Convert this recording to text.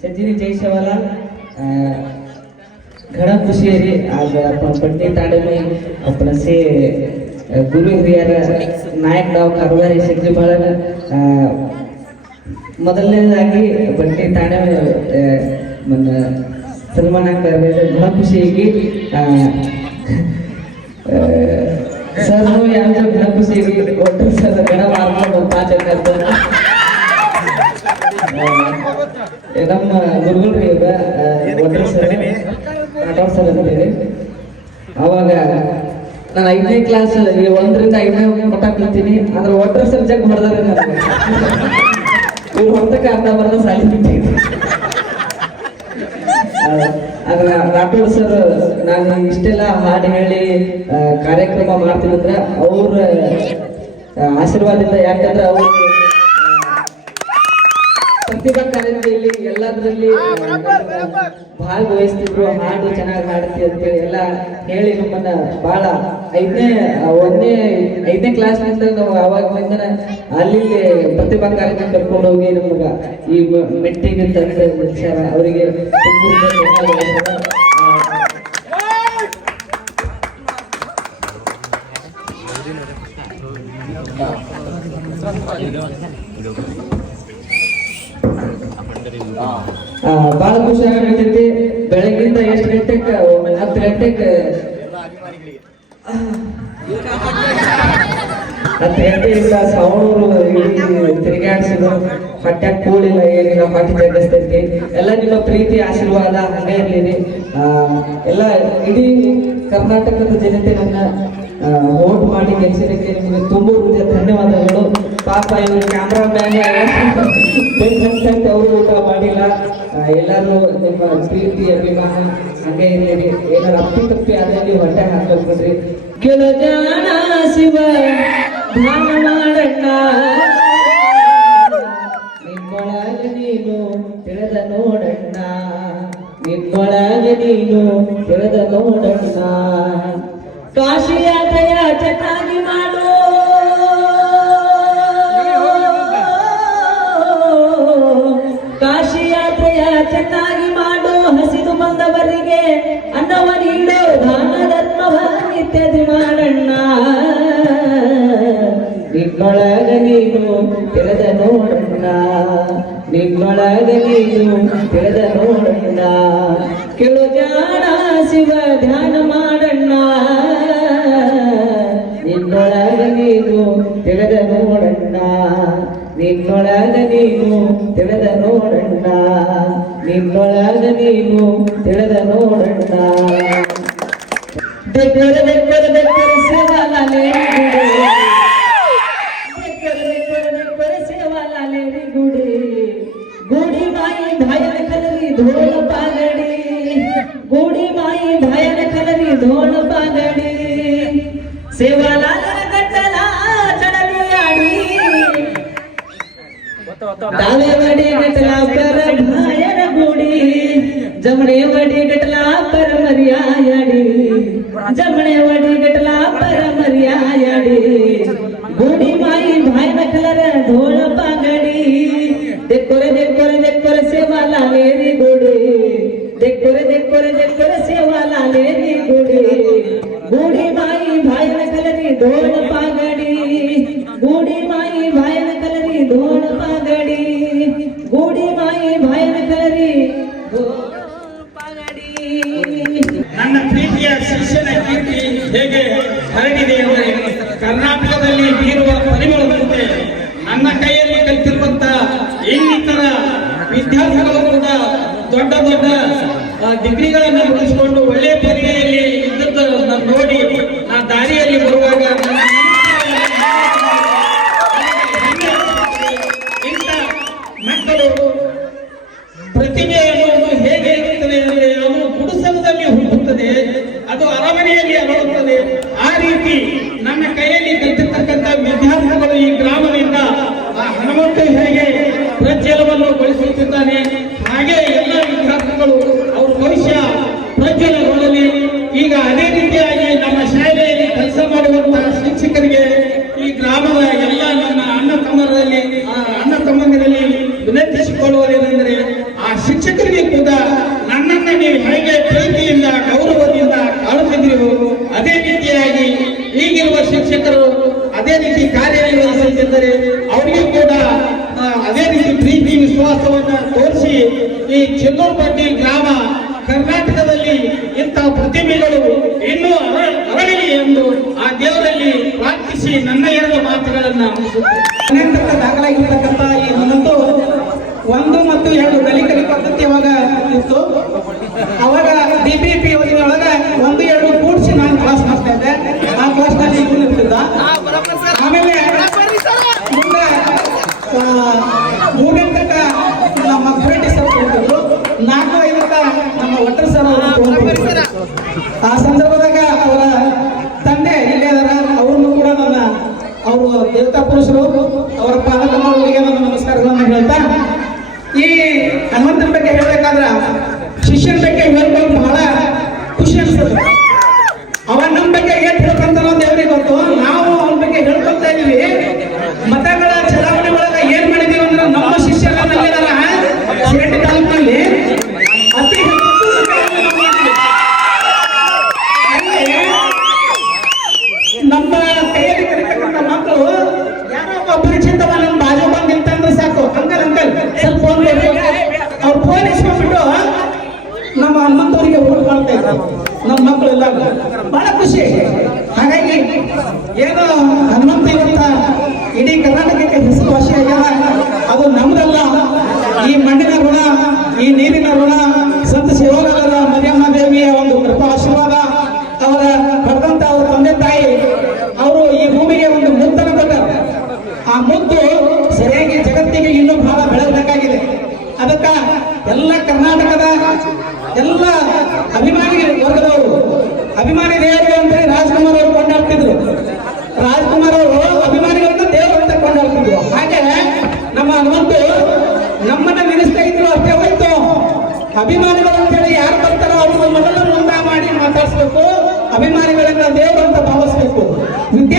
ಸಜ್ಜಿನಿ ಜೈ ಶಿವಲಾಲ್. ઘણા ಖುಷಿ ರೀ આજ આપણા પંડિત તાડેમે ಸೇ સે ગુરુ ಹಿರಿಯರ ನಾಯಕ್ ನಾವು ಕರ್ವಾರಿ ಶಕ್ತಿ ಬಾಳನ ಮೊದಲನೇದಾಗಿ ಬಂಡಿ ತಾಣ ಸನ್ಮಾನ ಆಗ್ತಾ ಇರಬೇಕು ಬಹಳ ಖುಷಿಯಾಗಿ ಸರ್ ಯಾರು ಬಹಳ ಖುಷಿಯಾಗಿ ಒಟ್ಟು ಸರ್, ಗಣ ಮಾಡ್ಕೊಂಡು ಆಚರಣೆ ನಮ್ಮ ಗುರುಗಳು ಒಟ್ಟು ಸರ್ ನಾಟೋರ್ ಸರ್ ಅಂತೇಳಿ ಅವಾಗ ನಾನು ಐದನೇ ಕ್ಲಾಸ್ ಒಂದರಿಂದ ಐದನೇ ಮಟ್ಟ ಕಲಿತೀನಿ. ಅಂದ್ರೆ ಒಟ್ಟರ್ ಸಬ್ಜೆಕ್ಟ್ ಹೊಡೆದಾರೆ ನನಗೆ. ಇವ್ರು ಹೊಟ್ಟಕ್ಕೆ ಅರ್ಧ ಬರ್ದ ಸಾಲಿ ಬಿಟ್ಟಿದ್ದೀನಿ ಆದ್ರೆ ರಾಠೋಡ್ ಸರ್ ನಾನು ಇಷ್ಟೆಲ್ಲ ಹಾಡು ಹೇಳಿ ಕಾರ್ಯಕ್ರಮ ಕಾರ್ಯಕ್ರಮ ಮಾಡ್ತೀನಂದ್ರೆ ಅವ್ರ ಆಶೀರ್ವಾದದಿಂದ ಯಾಕಂದ್ರೆ ಅವರು ಪ್ರತಿಭಾ ಕಾರಂಜಿಯಲ್ಲಿ ಎಲ್ಲದರಲ್ಲಿ ಭಾಗವಹಿಸ್ತಿದ್ರು ಹಾಡು ಚೆನ್ನಾಗಿ ಹಾಡ್ತಿ ಅಂತೇಳಿ ಎಲ್ಲ ಹೇಳಿ ನಮ್ಮನ್ನ ಬಹಳ ಐದನೇ ಒಂದನೇ ಐದನೇ ಕ್ಲಾಸ್ನಿಂದ ನಾವು ಅವಾಗ ಬಂದನ ಅಲ್ಲಿ ಪ್ರತಿಭಾ ಕಾರಂಜಿ ಕರ್ಕೊಂಡು ಹೋಗಿ ನಮಗ ಈ ಮೆಟ್ಟಿಗೆ ತಂದೆ ಸರ್ ಅವರಿಗೆ ತುಂಬ ಧನ್ಯವಾದಗಳು. ಆ, ಆ, ಬಹಳ ಖುಷಿ ಆಗತೈತಿ ಬೆಳಗ್ಗಿಂದ ಎಷ್ಟು ಗಂಟೆಗೆ ಹತ್ತು ಗಂಟೆಗೆ ಹತ್ತು ಗಂಟೆಯಿಂದ ಸವಣೂರು ತಿರುಗಾಡಿಸಿದ್ರು. ಹೊಟ್ಟೆ ಕೂಡಿಲ್ಲ ಏನಿಲ್ಲ ಹೊಟ್ಟೆ ಜಗ್ಗಿಸ್ತೈತಿ. ಎಲ್ಲ ನಿಮ್ಮ ಪ್ರೀತಿ ಆಶೀರ್ವಾದ ಹಂಗೆ ಇರ್ಲಿರಿ. ಎಲ್ಲ ಇಡೀ ಕರ್ನಾಟಕದ ಜನತೆ ನನ್ನ ವೋಟ್ ಮಾಡಿ ಗೆಲ್ಸಿದ್ದಕ್ಕೆ ನಿಮಗೆ ತುಂಬ ಹೃದಯ ಧನ್ಯವಾದಗಳು. ಪಾಪ ಇವರು ಕ್ಯಾಮ್ರಾ ಮ್ಯಾನ್ ಅವರು ಊಟ ಮಾಡಿಲ್ಲ ಆ, ಎಲ್ಲರೂ ನಿಮ್ಮ ಪ್ರೀತಿ, ಅಭಿಮಾನ ಹಂಗೆ ಇರಲಿ ಏನಾರ ಅಪ್ಪಿ ತಪ್ಪಿ ಅದಲ್ಲಿ ಹೊಟ್ಟೆ ಹಾಕ್ಬೇಕು ಬಿಡ್ರಿ ಕೆಲ ಜನ ಶಿವ ಧ್ಯಾನ ಮಾಡಣ್ಣ. ನಿನ್ನೊಳಗ ನೀನು ತಿಳಿದ ನೋಡಣ್ಣ. ನಿನ್ನೊಳಗ ನೀನು ತಿಳಿದ ನೋಡಣ್ಣ. ಕಾಶಿಯಾದಯ ಚೆನ್ನಾಗಿ ಮಾಡು. ಬಂದವರಿಗೆ ಅನ್ನವ ನೀಡು ದಾನ ಧರ್ಮವ ನಿತ್ಯದಿ ಮಾಡಣ್ಣ ನಿನ್ನೊಳಗ ನೀನು ತೆರೆದ ನೋಡಣ್ಣ. ನಿನ್ನೊಳಗ ನೀನು ತೆರೆದ ನೋಡಣ್ಣ. ನಿನ್ನೊಳಗ ನೀನು ತಿಳಿದ ನೋಡಣ್ಣ ನಿನ್ನೊಳಗ ನೀನು ತಿಳಿದ ನೋಡಣ್ಣ ಬೆಕ್ಕರ ಬೆಕ್ಕರ ಬೆಕ್ಕರ ಸೇವಾಲಾಲೆ ಬೆಕ್ಕರ ಬೆಕ್ಕರ ಬೆಕ್ಕರ ಸೇವಾಲಾಲೆ ಗುಡಿ ಗುಡಿ ಮಾಯಿ ಭಾಯನ ડાબે વડે ગટલા પર ભાયર બુડી જમણે વડે ગટલા પર મરિયાયડી જમણે વડે ગટલા પર મરિયાયડી બુડી માઈ ભાઈ નકલર ઢોળ પાગડી દેખોરે દેખોરે દેખોરે સેવા લાલેરી બુડી દેખોરે દેખોરે દેખોરે સેવા લાલેરી બુડી બુડી માઈ ભાઈ નકલરી ઢોળ પાગડી બુડી માઈ ભાઈ નકલરી ઢોળ ವಿದ್ಯಾರ್ಥಿಗಳು ಕೂಡ ದೊಡ್ಡ ದೊಡ್ಡ ಡಿಗ್ರಿಗಳನ್ನು ಮುಗಿಸಿಕೊಂಡು ಒಳ್ಳೆಯ ಪದವಿಯಲ್ಲಿ ಇದ್ದದ್ದು ನಾನು ನೋಡಿ ಆ ದಾರಿಯಲ್ಲಿ ಬರುವಾಗ ನನ್ನ ಇಂಥ ಮಕ್ಕಳು ಪ್ರತಿಭೆ ಅನ್ನುವುದು ಹೇಗೆ ಇರುತ್ತದೆ ಅಂದರೆ ಅದು ಗುಡಿಸಲದಲ್ಲಿ ಹುಟ್ಟುತ್ತದೆ ಅದು ಅರಮನೆಯಲ್ಲಿ ಅರಳುತ್ತದೆ ಆ ರೀತಿ ನನ್ನ ಕೈಯಲ್ಲಿ ಕಲಿತಿರ್ತಕ್ಕಂಥ ವಿದ್ಯಾರ್ಥಿಗಳು ಈ ಗ್ರಾಮದಿಂದ ಆ ಹನುಮಂತ ಹೇಗೆ ಪ್ರಜ್ವಲವನ್ನು ಗೊಳಿಸುತ್ತಿದ್ದಾನೆ ಹಾಗೆ ಎಲ್ಲ ವಿದ್ಯಾರ್ಥಿಗಳು ಅವ್ರ ಭವಿಷ್ಯ ಪ್ರಜ್ವಲ ಶಿಕ್ಷಕರಿಗೆ ಕೂಡ ನನ್ನನ್ನ ನೀವು ಹೇಗೆ ಪ್ರೀತಿಯಿಂದ ಗೌರವದಿಂದ ಕಾಣುತ್ತಿದ್ದೀರೋ ಅದೇ ರೀತಿಯಾಗಿ ಈಗಿರುವ ಶಿಕ್ಷಕರು ಅದೇ ರೀತಿ ಕಾರ್ಯನಿರ್ವಹಿಸುತ್ತಿದ್ದರೆ ಅವರಿಗೂ ಕೂಡ ಅದೇ ರೀತಿ ಪ್ರೀತಿ, ವಿಶ್ವಾಸವನ್ನ ತೋರಿಸಿ ಈ ಚೆಲ್ಲೂರ್ಪಟ್ಟಿ ಗ್ರಾಮ ಕರ್ನಾಟಕದಲ್ಲಿ ಇಂತಹ ಪ್ರತಿಮೆಗಳು ಇನ್ನೂ ಅರಳಿ ಅರಳಲಿ ಎಂದು ಆ ದೇವರಲ್ಲಿ ಪ್ರಾರ್ಥಿಸಿ ನನ್ನ ಎರಡು ಮಾತುಗಳನ್ನ ಕರ್ನಾಟಕದ ದಾಖಲಾಗಿರ್ತಕ್ಕಂಥ ಈ ನನ್ನದು ಒಂದು ಮತ್ತು ಎರಡು ದಲಿತರ ಪದ್ಧತಿ ಅವಾಗ ಇತ್ತು ಅವಾಗ ಡಿ ಏನು ಹನುಮಂತ ಇವತ್ತ ಇಡೀ ಕರ್ನಾಟಕಕ್ಕೆ ಹೆಸರುವಾಸಿ ಆಗ್ಯಾನ ಅದು ನಮ್ದಲ್ಲ. ಈ ಮಣ್ಣಿನ ಋಣ, ಈ ನೀರಿನ ಋಣ, ಸಂತ ಶಿವಗಲರ ಮರಿಯಮ್ಮ ದೇವಿಯ ಒಂದು ಕೃಪಾ ಆಶೀರ್ವಾದ. ಅವರ ಪಡೆದಂತ ಅವರ ತಂದೆ ತಾಯಿ, ಅವರು ಈ ಭೂಮಿಗೆ ಒಂದು ಮುದ್ದನ್ನು ಕೊಟ್ಟರು. ಆ ಮುತ್ತು ಸರಿಯಾಗಿ ಜಗತ್ತಿಗೆ ಇನ್ನೂ ಬಹಳ ಬೆಳಗಬೇಕಾಗಿದೆ ಅದಕ್ಕ ಎಲ್ಲ ಕರ್ನಾಟಕದ ಎಲ್ಲ ಅಭಿಮಾನಿ ವರ್ಗದವರು, ಅಭಿಮಾನಿ ದೇವರು ಅಂದ್ರೆ ರಾಜಕುಮಾರ್ ರಾಜ್ಕುಮಾರ್ ಅವರು ಕೊಂಡಾಡ್ತಿದ್ರು ರಾಜ್ಕುಮಾರ್ ಅವರು ಅಭಿಮಾನಿಗಳನ್ನ ದೇವರು ಅಂತ ಕೊಂಡಾಡ್ತಿದ್ರು ಹಾಗೆ ನಮ್ಮ ಹನುಮಂತು ನಮ್ಮನ್ನ ನೆನೆಸ್ತಾ ಇದ್ರು ಅಷ್ಟೇ ಹೋಯ್ತು ಅಭಿಮಾನಿಗಳು ಅಂತ ಹೇಳಿ ಯಾರು ಬರ್ತಾರೋ ಅವ್ರನ್ನ ಮೊದಲು ಮುಂದ ಮಾಡಿ ಮಾತಾಡಿಸ್ಬೇಕು. ಅಭಿಮಾನಿಗಳನ್ನ ದೇವರು ಅಂತ ಭಾವಿಸ್ಬೇಕು. ವಿದ್ಯೆ